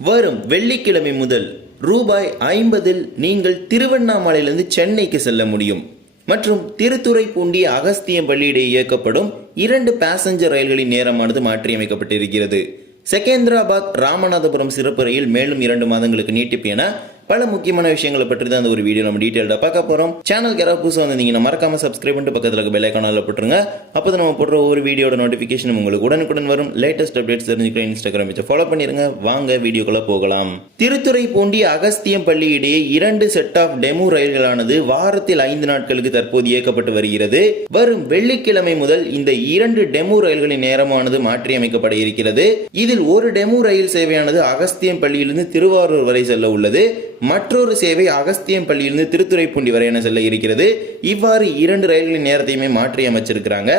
வரும் வெள்ளிக்கிழமை முதல் ரூபாய் ஐம்பதில் நீங்கள் திருவண்ணாமலையிலிருந்து சென்னைக்கு செல்ல முடியும். மற்றும் திருத்துறைப்பூண்டி அகஸ்தியம் பள்ளியிடையே இயக்கப்படும் இரண்டு பேசஞ்சர் ரயில்களின் நேரமானது மாற்றியமைக்கப்பட்டிருக்கிறது. செகேந்திராபாத் ராமநாதபுரம் சிறப்பு ரயில் மேலும் இரண்டு மாதங்களுக்கு நீட்டிப்பு என பல முக்கியமான விஷயங்களை பற்றி தான் அந்த ஒரு வீடியோ நம்ம டீட்டெயில்டாக பார்க்க போகிறோம் சேனலுக்கு யாராவது புதுசாக வந்திருந்தீங்கன்னா மறக்காம சப்ஸ்கிரைப் பண்ணிட்டு பக்கத்தில் இருக்க பெல் போட்டுருங்க. அப்போ தான் நம்ம போடுற ஒவ்வொரு வீடியோட நோட்டிஃபிகேஷன் உங்களுக்கு உடனுக்குடன் வரும். லேட்டஸ்ட் அப்டேட்ஸ் தெரிஞ்சுக்கிற இன்ஸ்டாகிராம் வச்சு ஃபாலோ பண்ணிருங்க. வாங்க வீடியோக்குள்ளே போகலாம். திருத்துறைப்பூண்டி அகஸ்தியம்பள்ளி இடையே இரண்டு செட் ஆஃப் டெமோ ரயில்களானது வாரத்தில் ஐந்து நாட்களுக்கு தற்போது இயக்கப்பட்டு வருகிறது. வரும் வெள்ளிக்கிழமை முதல் இந்த இரண்டு டெமோ ரயில்களின் நேரமானது மாற்றியமைக்கப்பட இருக்கிறது. இதில் ஒரு டெமோ ரயில் சேவையானது அகஸ்தியம் பள்ளியிலிருந்து திருவாரூர் வரை செல்ல உள்ளது. மற்றொரு சேவை அகஸ்தியம்பள்ளியிலிருந்து திருத்துறைப்பூண்டி வரை என செல்ல இருக்கிறது. இவ்வாறு இரண்டு ரயில்களின் நேரத்தையுமே மாற்றி அமைச்சிருக்கிறாங்க.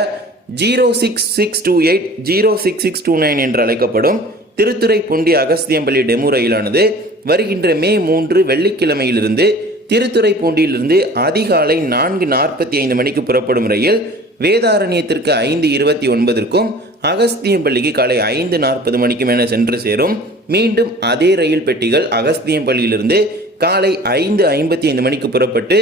Zero six six two eight zero six six two nine என்று அழைக்கப்படும் திருத்துறைப்பூண்டி அகஸ்தியம்பள்ளி டெமு ரயிலானது வருகின்ற மே மூன்று வெள்ளிக்கிழமையிலிருந்து திருத்துறைப்பூண்டியிலிருந்து அதிகாலை நான்கு நாற்பத்தி ஐந்து மணிக்கு புறப்படும் ரயில் வேதாரண்யத்திற்கு ஐந்து இருபத்தி ஒன்பதற்கும் அகஸ்தியம்பள்ளிக்கு காலை ஐந்து நாற்பது மணிக்கும் என சென்று சேரும். மீண்டும் அதே ரயில் பெட்டிகள் அகஸ்தியம்பள்ளியிலிருந்து காலை ஐந்து ஐம்பத்தி ஐந்து மணிக்கு புறப்பட்டு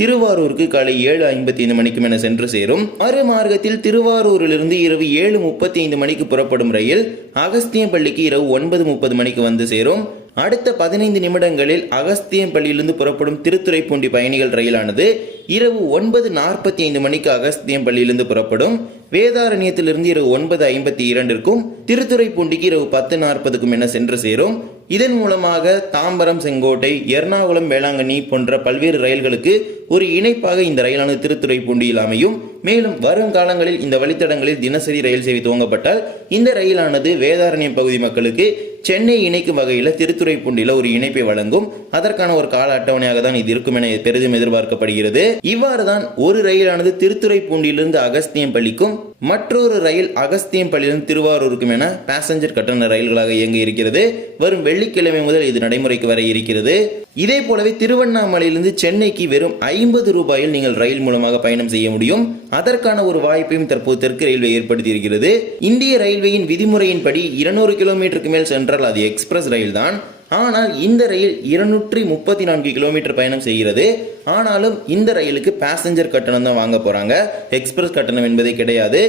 திருவாரூருக்கு காலை ஏழு ஐம்பத்தி ஐந்து மணிக்கும் என சென்று சேரும். மறுமார்க்கத்தில் திருவாரூரிலிருந்து இரவு ஏழு முப்பத்தி ஐந்து மணிக்கு புறப்படும் ரயில் அகஸ்தியம்பள்ளிக்கு இரவு ஒன்பது முப்பது மணிக்கு வந்து சேரும். அடுத்த பதினைந்து நிமிடங்களில் அகஸ்தியம்பள்ளியிலிருந்து புறப்படும் திருத்துறைப்பூண்டி பயணிகள் ரயிலானது இரவு ஒன்பது நாற்பத்தி ஐந்து மணிக்கு அகஸ்தியம்பள்ளியிலிருந்து புறப்படும். வேதாரண்யத்திலிருந்து இரவு ஒன்பது ஐம்பத்தி இரண்டிற்கும் திருத்துறைப்பூண்டிக்கு இரவு பத்து நாற்பதுக்கும் என சென்று சேரும். இதன் மூலமாக தாம்பரம் செங்கோட்டை எர்ணாகுளம் வேளாங்கண்ணி போன்ற பல்வேறு ரயில்களுக்கு ஒரு இணைப்பாக இந்த ரயிலானது திருத்துறைப்பூண்டியில் அமையும். மேலும் வரும் காலங்களில் இந்த வழித்தடங்களில் தினசரி ரயில் சேவை துவங்கப்பட்டால் இந்த ரயிலானது வேதாரண்யம் பகுதி மக்களுக்கு சென்னை இணைக்கும் வகையில் திருத்துறைப்பூண்டியில் ஒரு இணைப்பை வழங்கும். அதற்கான ஒரு கால அட்டவணையாக தான் இது இருக்கும் என பெரிதும் எதிர்பார்க்கப்படுகிறது. இவ்வாறு தான் ஒரு ரயிலானது திருத்துறைப்பூண்டியிலிருந்து அகஸ்தியம்பள்ளிக்கும் மற்றொரு ரயில் அகஸ்தியம் பள்ளியிலிருந்து திருவாரூருக்கும் என பேசஞ்சர் கட்டண ரயில்களாக இயங்க இருக்கிறது. வரும் வெள்ளிக்கிழமை முதல் இது நடைமுறைக்கு வர இருக்கிறது. இதே போலவே திருவண்ணாமலையிலிருந்து சென்னைக்கு வெறும் ஐம்பது ரூபாயில் நீங்கள் ரயில் மூலமாக பயணம் செய்ய முடியும். அதற்கான ஒரு வாய்ப்பையும் தற்போது தெற்கு ரயில்வே ஏற்படுத்தி இருக்கிறது இந்திய ரயில்வேயின் விதிமுறையின்படி இருநூறு கிலோமீட்டருக்கு மேல் சென்றால் அது எக்ஸ்பிரஸ் ரயில் தான் ஆனால் இந்த ரயில் இருநூற்றி முப்பத்தி நான்கு கிலோமீட்டர் பயணம் செய்கிறது. ஆனாலும் இந்த ரயிலுக்கு பேசஞ்சர் கட்டணம் தான் வாங்க போகிறாங்க எக்ஸ்பிரஸ் கட்டணம் என்பதே கிடையாது.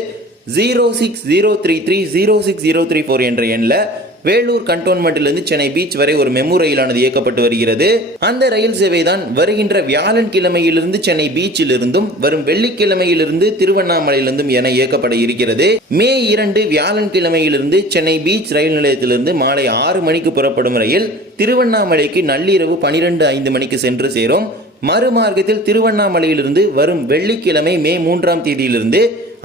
Zero six zero three three zero six zero three four என்ற எண்ணில் வேலூர் கண்டோன்மெண்ட்டிலிருந்து சென்னை பீச் வரை ஒரு மெமு ரயிலானது இயக்கப்பட்டு வருகிறது. அந்த ரயில் சேவை தான் வருகின்ற வியாழன் கிழமையிலிருந்து சென்னை பீச்சிலிருந்தும் வரும் வெள்ளிக்கிழமையிலிருந்து திருவண்ணாமலையிலிருந்தும் என இயக்கப்பட இருக்கிறது. மே இரண்டு வியாழன் கிழமையிலிருந்து சென்னை பீச் ரயில் நிலையத்திலிருந்து மாலை ஆறு மணிக்கு புறப்படும் ரயில் திருவண்ணாமலைக்கு நள்ளிரவு பனிரெண்டு ஐந்து மணிக்கு சென்று சேரும். மறுமார்க்கத்தில் திருவண்ணாமலையிலிருந்து வரும் வெள்ளிக்கிழமை மே மூன்றாம் தேதியிலிருந்து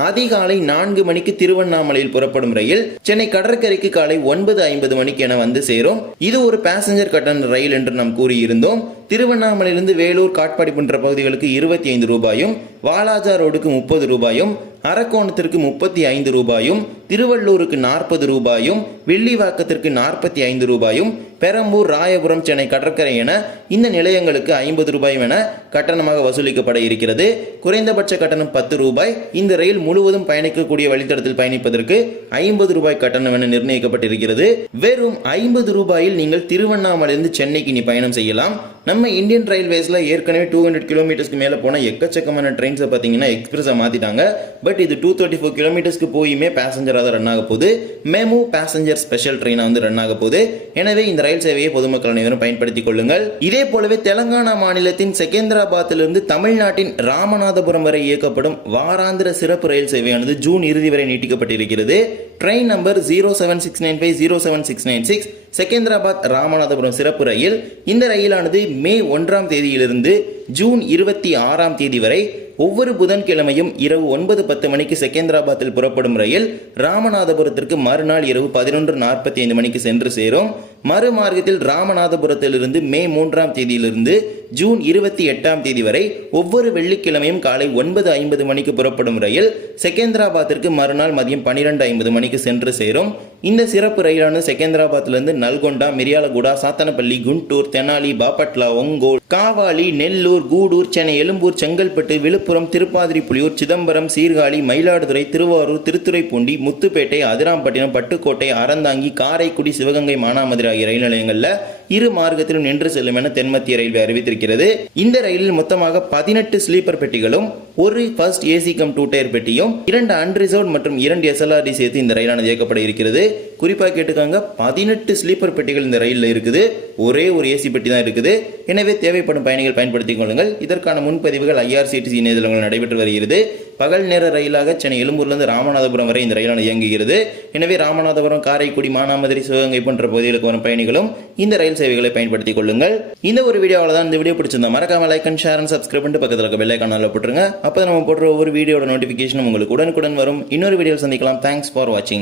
அதிகாலை நான்கு மணிக்கு திருவண்ணாமலையில் புறப்படும் ரயில் சென்னை கடற்கரைக்கு காலை ஒன்பது ஐம்பது மணிக்கு என வந்து சேரும். இது ஒரு பேசஞ்சர் கட்டண ரயில் என்று நாம் கூறியிருந்தோம். திருவண்ணாமலையிலிருந்து வேலூர் காட்பாடி போன்ற பகுதிகளுக்கு இருபத்தி ஐந்து ரூபாயும் வாலாஜா ரோடுக்கு முப்பது ரூபாயும் அரக்கோணத்திற்கு முப்பத்தி ஐந்து ரூபாயும் திருவள்ளூருக்கு நாற்பது ரூபாயும் வெள்ளிவாக்கத்திற்கு நாற்பத்தி ஐந்து ரூபாயும் பெரம்பூர் ராயபுரம் சென்னை கடற்கரை என இந்த நிலையங்களுக்கு ஐம்பது ரூபாய் என கட்டணமாக வசூலிக்கப்பட இருக்கிறது. குறைந்தபட்ச கட்டணம் பத்து ரூபாய். இந்த ரயில் முழுவதும் பயணிக்கக்கூடிய வழித்தடத்தில் பயணிப்பதற்கு ஐம்பது ரூபாய் கட்டணம் என நிர்ணயிக்கப்பட்டிருக்கிறது. வெறும் ஐம்பது ரூபாயில் நீங்கள் திருவண்ணாமலையிலிருந்து சென்னைக்கு நீ பயணம் செய்யலாம். நம்ம இந்தியன் ரயில்வேஸ்ல ஏற்கனவே டூ ஹண்ட்ரட் கிலோமீட்டர்ஸ்க்கு மேலே போன எக்கச்சக்கமான ட்ரெயின்ஸை பார்த்தீங்கன்னா எக்ஸ்பிரஸை மாற்றிட்டாங்க பட் இது டூ தேர்ட்டி ஃபோர் கிலோமீட்டர்ஸ்க்கு போயுமே பேசஞ்சராக தான் ரன் ஆக போகுது. மேமு பேசஞ்சர் ஸ்பெஷல் ட்ரெயினாக வந்து ரன் ஆக போகுது. எனவே இந்த ரயில் சேவையை பொதுமக்கள் அனைவரும் பயன்படுத்திக் கொள்ளுங்கள். இதே போலவே தெலங்கானா மாநிலத்தின் செகந்திராபாத்திலிருந்து தமிழ்நாட்டின் ராமநாதபுரம் வரை இயக்கப்படும் வாராந்திர சிறப்பு ரயில் சேவையானது ஜூன் இறுதி வரை நீட்டிக்கப்பட்டிருக்கிறது. Train number zero seven six nine five zero seven six nine six Secunderabad Ramanathapuram சிறப்பு ரயில். இந்த ரயிலானது மே ஒன்றாம் தேதியிலிருந்து ஜூன் இருபத்தி ஆறாம் தேதி வரை ஒவ்வொரு புதன்கிழமையும் இரவு ஒன்பது பத்து மணிக்கு செகந்திராபாத்தில் புறப்படும் ரயில். ராமநாதபுரத்திற்கு மறுநாள் இரவு பதினொன்று நாற்பத்தி ஐந்து மணிக்கு சென்று சேரும். மறுமார்க்கத்தில் ராமநாதபுரத்திலிருந்து மே மூன்றாம் தேதியிலிருந்து ஜூன் இருபத்தி எட்டாம் தேதி வரை ஒவ்வொரு வெள்ளிக்கிழமையும் காலை ஒன்பது ஐம்பது மணிக்கு புறப்படும் ரயில் செகந்திராபாத்திற்கு மறுநாள் மதியம் பன்னிரெண்டு ஐம்பது மணிக்கு சென்று சேரும். இந்த சிறப்பு ரயிலானது செகந்திராபாத்திலிருந்து நல்கொண்டா மிரியாலகுடா சாத்தனப்பள்ளி குண்டூர் தெனாலி பாப்பட்லா ஒங்கோல் காவாலி நெல்லூர் கூடூர் சென்னை எழும்பூர் செங்கல்பட்டு விழுப்புரம் திருப்பாதிரி புலியூர் சிதம்பரம் சீர்காழி மயிலாடுதுறை திருவாரூர் திருத்துறைப்பூண்டி முத்துப்பேட்டை அதிராம்பட்டினம் பட்டுக்கோட்டை அறந்தாங்கி காரைக்குடி சிவகங்கை மானாமதுரை நாங்குநேரி ஆகிய ரயில் நிலையங்களில் இரு மார்க்கத்திலும் நின்று செல்லும் என தென்மத்திய ரயில்வே அறிவித்திருக்கிறது. இந்த ரயிலில் மொத்தமாக பதினெட்டு ஸ்லீப்பர் பெட்டிகளும் ஒரு first AC cum two tier பெட்டியும் இரண்டு அன்ரிசர்வ் மற்றும் இரண்டு எஸ்எல்ஆர்டி சேர்த்து இந்த ரயிலானது இயக்கப்பட இருக்கிறது. குறிப்பாக கேட்டுக்காங்க பதினெட்டு ஸ்லீப்பர் பெட்டிகள் இந்த ரயிலில் இருக்குது. ஒரே ஒரு ஏசி பெட்டி தான் இருக்குது. எனவே தேவைப்படும் பயணிகள் பயன்படுத்திக் கொள்ளுங்கள். இதற்கான முன்பதிவுகள் ஐஆர்சிடிசி இணையதளங்கள் நடைபெற்று வருகிறது. பகல் நேர ரயிலாக சென்னை எழும்பூர்லேருந்து ராமநாதபுரம் வரை இந்த ரயிலானது இயங்குகிறது. எனவே ராமநாதபுரம் காரைக்குடி மானாமதுரை சிவகங்கை போன்ற பகுதிகளுக்கு வரும் பயணிகளும் இந்த ரயில் சேவைகளை பயன்படுத்திக் கொள்ளுங்கள். இந்த ஒரு வீடியோவில் தான் இந்த வீடியோ பிடிச்சிருந்தா மறக்காம like and share and subscribe பண்ணிட்டு பக்கத்தில் இருக்க பெல் ஐக்கானில் போட்டுருங்க. அப்போ நம்ம போடுற ஒவ்வொரு வீடியோட நோட்டிஃபிகேஷன் உங்களுக்கு உடனுக்குடன் வரும். இன்னொரு வீடியோவில் சந்திக்கலாம். தேங்க்ஸ் ஃபார் வாட்சிங்